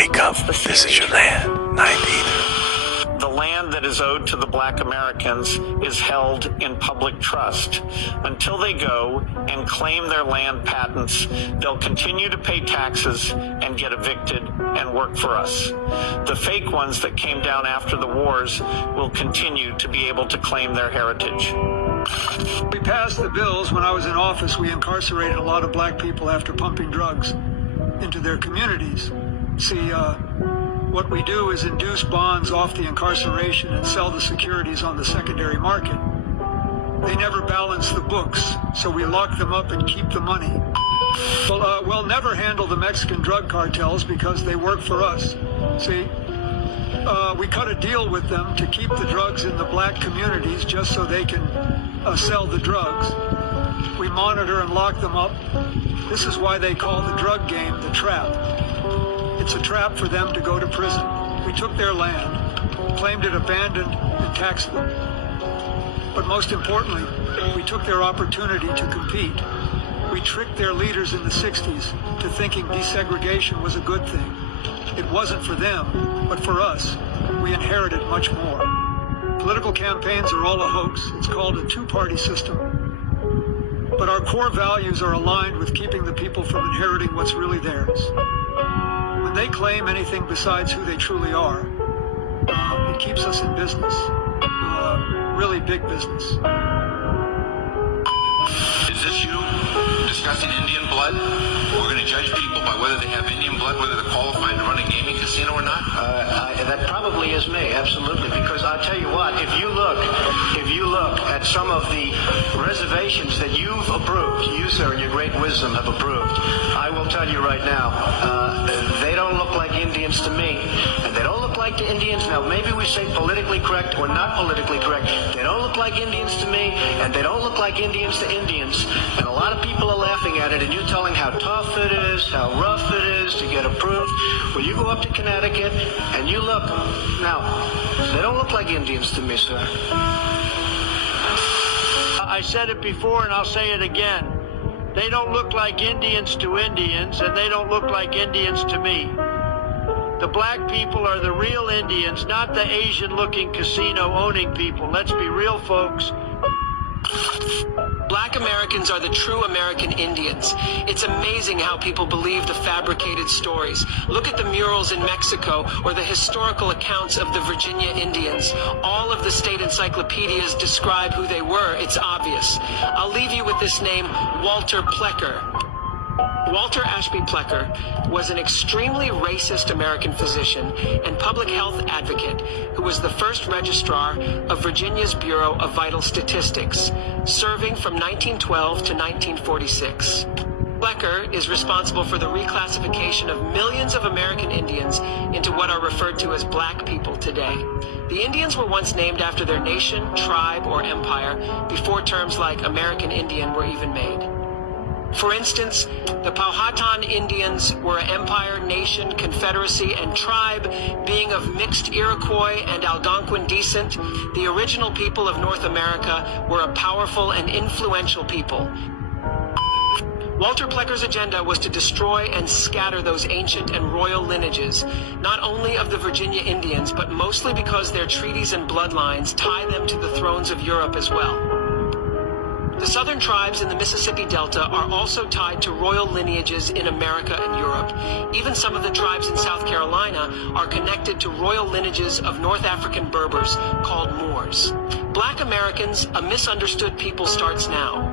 Wake up, this is your land, 9 The land that is owed to the Black Americans is held in public trust. Until they go and claim their land patents, they'll continue to pay taxes and get evicted and work for us. The fake ones that came down after the wars will continue to be able to claim their heritage. We passed the bills. When I was in office, we incarcerated a lot of black people after pumping drugs into their communities. See, what we do is induce bonds off the incarceration and sell the securities on the secondary market. They never balance the books, so we lock them up and keep the money. Well, we'll never handle the Mexican drug cartels because they work for us. See, we cut a deal with them to keep the drugs in the black communities just so they can sell the drugs. We monitor and lock them up. This is why they call the drug game the trap. It's a trap for them to go to prison. We took their land, claimed it abandoned, and taxed them. But most importantly, we took their opportunity to compete. We tricked their leaders in the 60s to thinking desegregation was a good thing. It wasn't for them, but for us. We inherited much more. Political campaigns are all a hoax. It's called a two-party system. But our core values are aligned with keeping the people from inheriting what's really theirs. When they claim anything besides who they truly are, it keeps us in business, really big business. Is this you discussing Indian blood? We're going to judge people by whether they have Indian blood, whether they're qualified to run a gaming casino or not? That probably is me, absolutely. Because I'll tell you what, if you look at some of the reservations that you've approved, you, sir, in your great wisdom have approved, I will tell you right now, they don't look like Indians to me. And they don't look like the Indians. Now, maybe we say politically correct or not politically correct. They don't look like Indians to me, and they don't look like Indians to Indians. And a lot of people are laughing at it, and you're telling how tough it is, how rough it is to get approved. Well, you go up to Connecticut, and you look. Now, they don't look like Indians to me, sir. I said it before, and I'll say it again. They don't look like Indians to Indians, and they don't look like Indians to me. The black people are the real Indians, not the Asian-looking casino-owning people. Let's be real, folks. Black Americans are the true American Indians. It's amazing how people believe the fabricated stories. Look at the murals in Mexico or the historical accounts of the Virginia Indians. All of the state encyclopedias describe who they were. It's obvious. I'll leave you with this name, Walter Plecker. Walter Ashby Plecker was an extremely racist American physician and public health advocate who was the first registrar of Virginia's Bureau of Vital Statistics, serving from 1912 to 1946. Plecker is responsible for the reclassification of millions of American Indians into what are referred to as black people today. The Indians were once named after their nation, tribe, or empire before terms like American Indian were even made. For instance, the Powhatan Indians were an empire, nation, confederacy, and tribe, being of mixed Iroquois and Algonquin descent. The original people of North America were a powerful and influential people. Walter Plecker's agenda was to destroy and scatter those ancient and royal lineages, not only of the Virginia Indians, but mostly because their treaties and bloodlines tie them to the thrones of Europe as well. The southern tribes in the Mississippi Delta are also tied to royal lineages in America and Europe. Even some of the tribes in South Carolina are connected to royal lineages of North African Berbers called Moors. Black Americans, a misunderstood people, starts now.